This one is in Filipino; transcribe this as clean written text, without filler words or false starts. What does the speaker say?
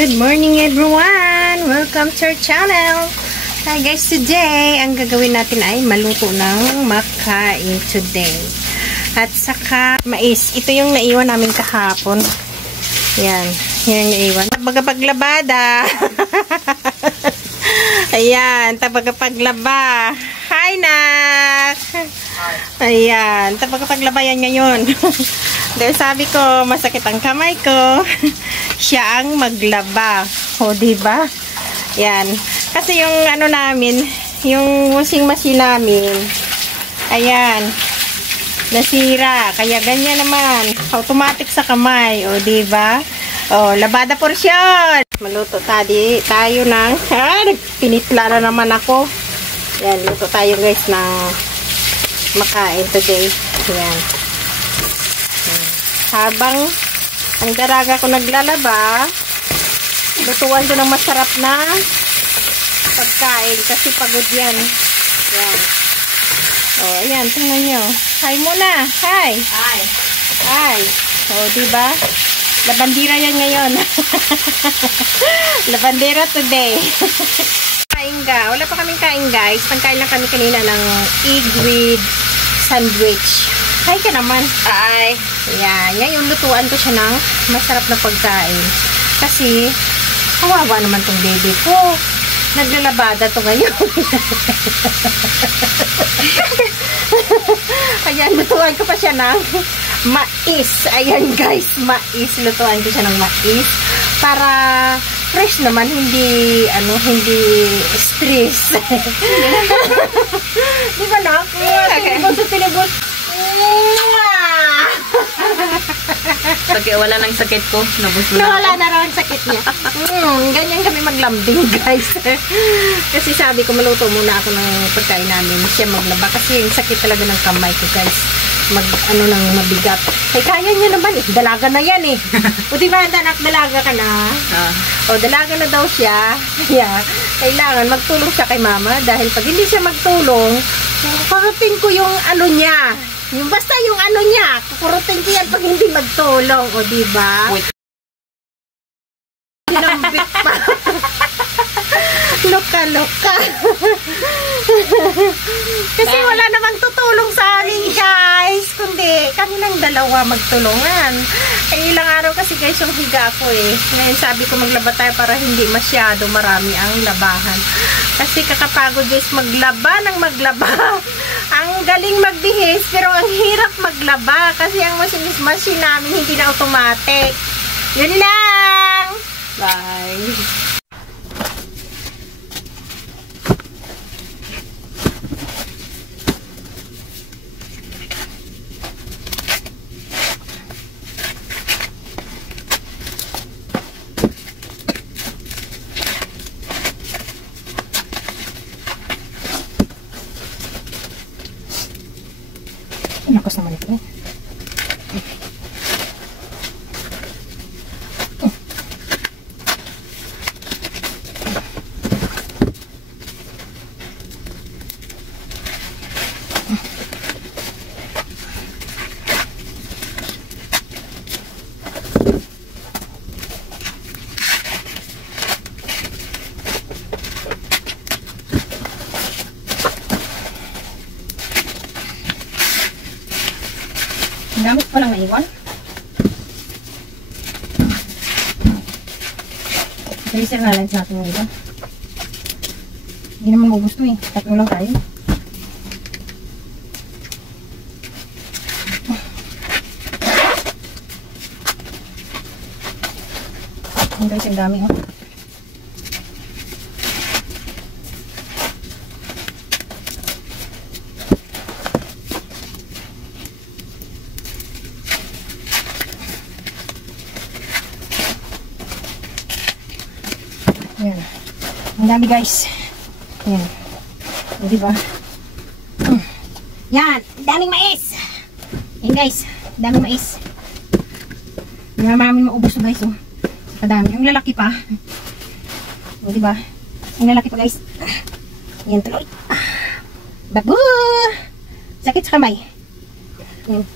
Good morning everyone! Welcome to our channel! Hi guys, today ang gagawin natin ay maluto ng makain today. At saka mais. Ito yung naiwan namin kahapon. Yan. Yan yung naiwan. Tagapaglabada. Ayan. Tagapaglaba. Hi, Nak! Ayan. Tagapaglaba yan ngayon. Dahil sabi ko, masakit ang kamay ko. Siya ang maglaba. O, diba? Yan. Kasi yung ano namin, yung washing machine namin, ayan, nasira. Kaya ganyan naman. Automatic sa kamay. O, diba? O, labada porsyon. Maluto tayo ng, pinitla na naman ako. Yan, luto tayo guys ng makain today. Yan. Habang ang daraga ko naglalaba, lutuan ko ng masarap na pagkain kasi pagod yan. Yan. O, ayan, tingnan nyo. Hi muna. Hi. Hi. Hi. O, diba? Labandera yan ngayon. Labandera today. Kain wala pa kaming kain guys. Pagkain lang kami kanina ng egg with sandwich. Hi ka naman. Hi. Ayan. Ngayon, lutuan ko siya ng masarap na pagkain. Kasi, kawawa naman tong baby ko. Naglalabada to ngayon. Ayan, lutuan ko pa siya ng mais. Ayan guys, mais. Lutuan ko siya ng mais. Para fresh naman, hindi stress. Di ba na? Tinibos. Wala nang sakit ko. Nawala na raw ang sakit niya. Ganyan kami maglambing guys. Kasi sabi ko maluto muna ako ng pagkain namin. Siya maglaba. Kasi yung sakit talaga ng kamay ko guys. Nang mabigat. Ay kaya niya naman eh. Dalaga na yan eh. O diba anak, dalaga ka na? O dalaga na daw siya. Yeah. Kailangan magtulong siya kay mama. Dahil pag hindi siya magtulong, kukurutin ko yung ano niya. Basta yung ano niya. Kukurutin ko yan pag hindi magtulong. O diba? Hinambit pa. Loka-loka. Kasi wala namang tutulong sa amin guys. Kundi kami lang dalawa magtulungan. Ilang araw kasi guys yung higa ko eh. Ngayon sabi ko maglaba tayo para hindi masyado marami ang labahan. Kasi kakapagod guys maglaba ng maglaba. Ang galing magbihis pero ang hirap maglaba. Kasi ang machine namin hindi na automatic. Yun lang. Bye. Lakas naman ito eh. Gamit pa lang naiwan. Sir na lens natin yung iba. Hindi naman mo gusto eh. Tatlo lang tayo. Ang guys, ang dami oh. Ayan. Ang dami guys. Ayan. O, diba? Yan. Daming mais. Ayan guys. Daming mais. Hindi namin maubos to guys. Oh. Kadami. Ang lalaki pa. O, diba? Ang lalaki pa guys. Ayan tuloy. Babu! Sakit sa kamay. Ayan.